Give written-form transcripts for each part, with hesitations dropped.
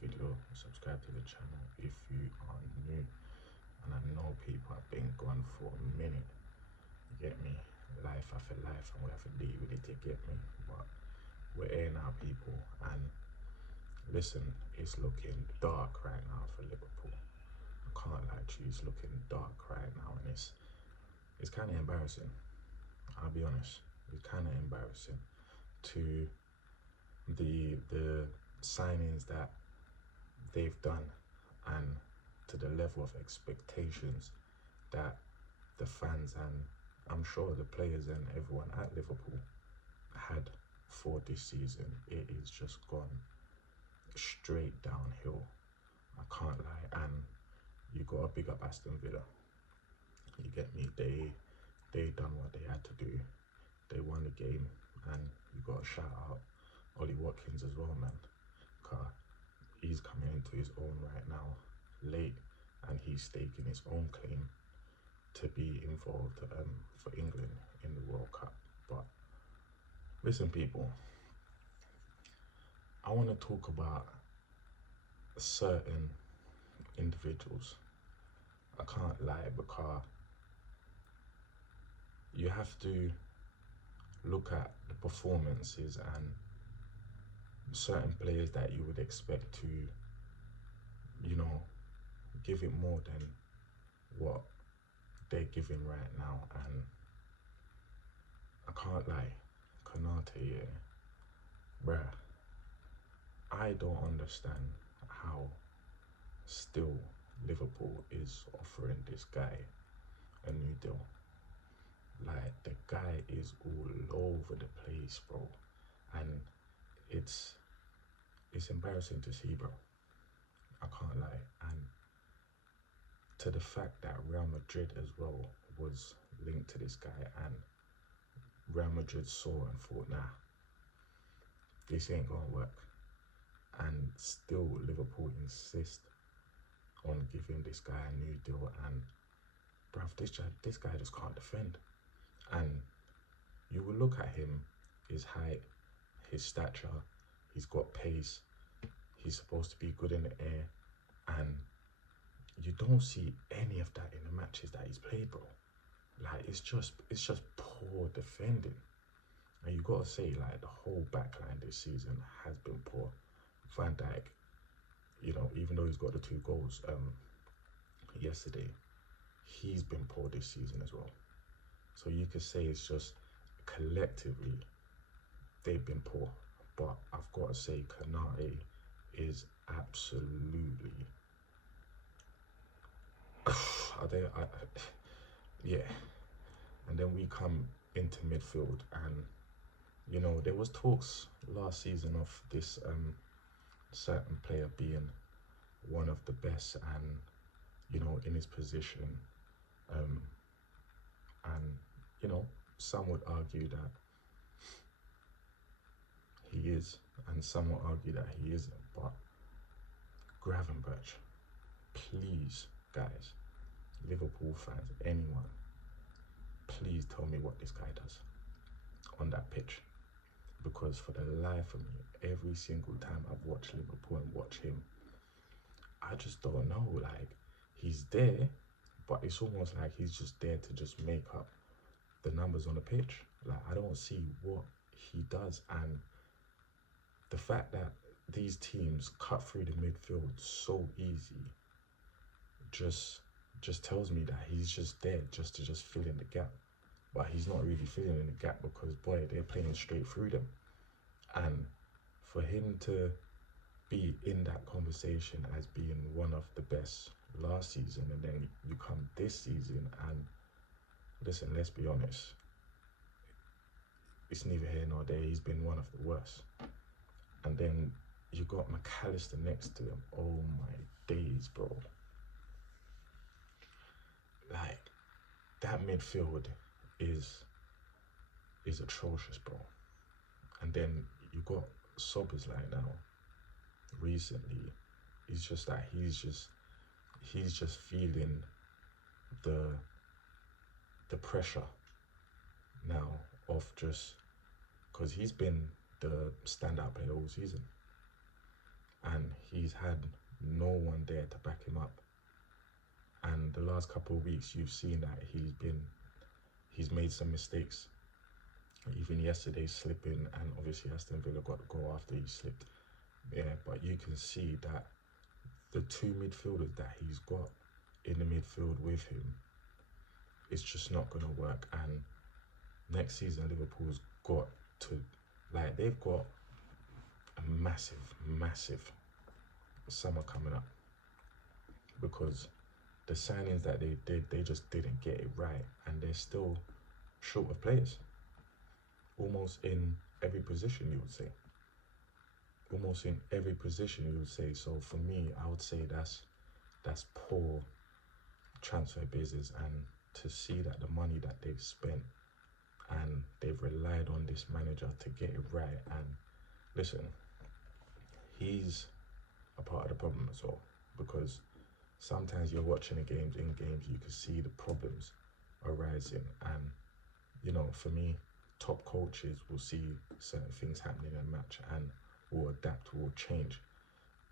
video, subscribe to the channel if you are new. And I know people have been gone for a minute, you get me? Life after life, and we have to deal with it, you get me? But we're here now, people, and listen, it's looking dark right now for Liverpool. I can't lie to you, it's looking dark right now, and it's kind of embarrassing. I'll be honest, it's kind of embarrassing to the signings that they've done and to the level of expectations that the fans and I'm sure the players and everyone at Liverpool had for this season. It is just gone straight downhill, I can't lie. And you got to big up Aston Villa, you get me? They done what they had to do. They won the game, and you got to shout out Ollie Watkins as well, man, because he's coming into his own right now late, and he's staking his own claim to be involved for England in the World Cup. But listen, people, I want to talk about certain individuals. I can't lie, because you have to look at the performances and certain players that you would expect to, you know, give it more than what they're giving right now. And I can't lie, Konate, yeah, bruh, I don't understand how still Liverpool is offering this guy a new deal. Like, the guy is all over the place, bro, and it's embarrassing to see, bro. I can't lie. And to the fact that Real Madrid as well was linked to this guy, and Real Madrid saw and thought, nah, this ain't gonna work, and still Liverpool insist on giving this guy a new deal. And bruv, this guy just can't defend. And you will look at him, his height, his stature, he's got pace, he's supposed to be good in the air, and you don't see any of that in the matches that he's played, bro. Like, it's just poor defending. And you gotta say, like, the whole backline this season has been poor. Van Dijk, you know, even though he's got the 2 goals yesterday, he's been poor this season as well. So you could say it's just collectively they've been poor. But I've got to say, Konate is absolutely yeah. And then we come into midfield, and you know, there was talks last season of this certain player being one of the best, and you know, in his position, and you know, some would argue that he is, and some would argue that he isn't. But Gravenberch, please, guys, Liverpool fans, anyone, please tell me what this guy does on that pitch. Because for the life of me, every single time I've watched Liverpool and watch him, I just don't know. Like, he's there, but it's almost like he's just there to just make up the numbers on the pitch. Like, I don't see what he does. And the fact that these teams cut through the midfield so easy just tells me that he's just there just to fill in the gap. But he's not really filling in the gap, because boy, they're playing straight through them. And for him to be in that conversation as being one of the best last season, and then you come this season, and listen, let's be honest, it's neither here nor there. He's been one of the worst. And then you got Mac Allister next to him. Oh my days, bro. Like, that midfield is atrocious, bro. And then you got Szoboszlai now. Recently, it's just that he's just feeling the pressure now of just, because he's been the standout player all season, and he's had no one there to back him up. And the last couple of weeks, you've seen that he's made some mistakes. Even yesterday, slipping, and obviously Aston Villa got the goal after he slipped. Yeah, but you can see that the two midfielders that he's got in the midfield with him, it's just not going to work. And next season, Liverpool's got to, like, they've got a massive summer coming up, because the signings that they did, they just didn't get it right, and they're still short of players. Almost in every position, you would say. Almost in every position, you would say. So for me, I would say that's poor transfer business. And to see that the money that they've spent, and they've relied on this manager to get it right. And listen, he's a part of the problem as well, because sometimes you're watching the games, in games, you can see the problems arising. And, you know, for me, top coaches will see certain things happening in a match and will adapt, will change.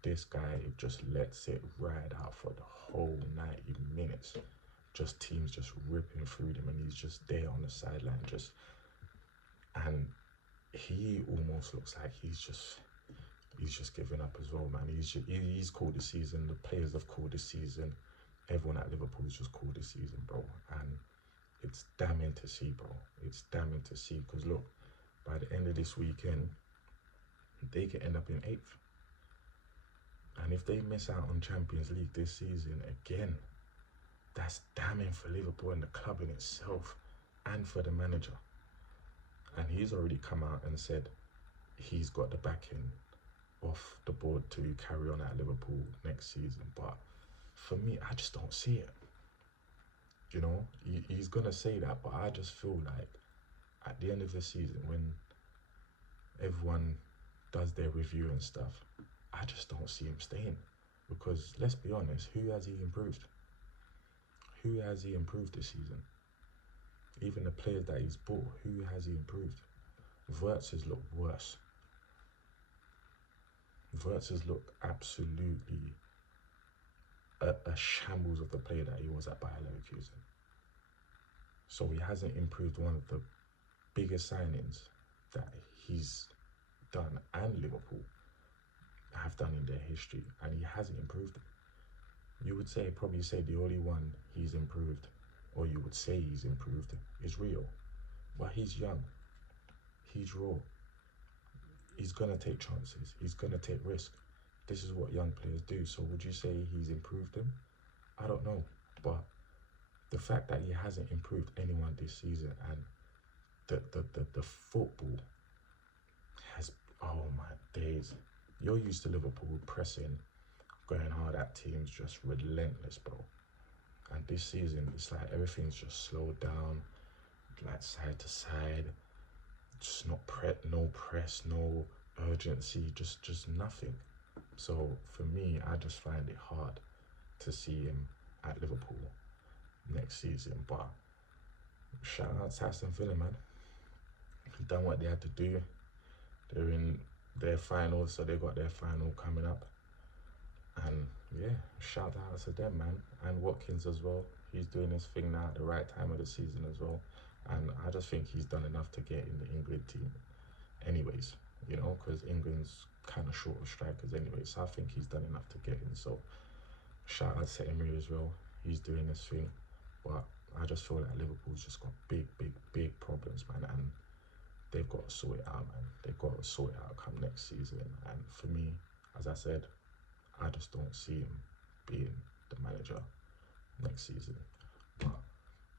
This guy just lets it ride out for the whole 90 minutes. Just teams just ripping through them, and he's just there on the sideline, and he almost looks like he's just giving up as well, man. He's called this season. The players have called this season. Everyone at Liverpool's just called this season, bro. And it's damning to see, bro. It's damning to see, because look, by the end of this weekend, they could end up in 8th. And if they miss out on Champions League this season again, that's damning for Liverpool and the club in itself, and for the manager. And he's already come out and said he's got the backing off the board to carry on at Liverpool next season. But for me, I just don't see it. You know, he's going to say that, but I just feel like at the end of the season, when everyone does their review and stuff, I just don't see him staying. Because let's be honest, who has he improved? Who has he improved this season? Even the players that he's bought, who has he improved? Wirtz has looked worse. Wirtz has looked absolutely a shambles of the player that he was at Bayer Leverkusen. So he hasn't improved one of the biggest signings that he's done and Liverpool have done in their history, and he hasn't improved it. You would probably say the only one he's improved, or you would say he's improved, is Rio. But he's young, he's raw, he's gonna take chances, he's gonna take risks. This is what young players do. So would you say he's improved them? I don't know. But the fact that he hasn't improved anyone this season, and the football has, oh my days. You're used to Liverpool pressing, going hard at teams, just relentless, bro. And this season, it's like everything's just slowed down, like side to side, just no press, no urgency, just nothing. So for me, I just find it hard to see him at Liverpool next season. But shout out to Aston Villa, man. Done what they had to do. They're in their final, so they got their final coming up. And yeah, shout out to them, man. And Watkins as well. He's doing his thing now at the right time of the season as well. And I just think he's done enough to get in the England team anyways, you know, because England's kind of short of strikers anyway. So I think he's done enough to get in. So shout out to Emery as well. He's doing his thing. But I just feel like Liverpool's just got big problems, man. And they've got to sort it out, man. They've got to sort it out come next season. And for me, as I said, I just don't see him being the manager next season. But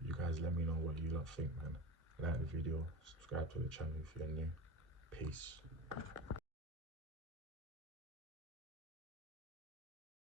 you guys let me know what you lot think, man. Like the video, subscribe to the channel if you're new. Peace.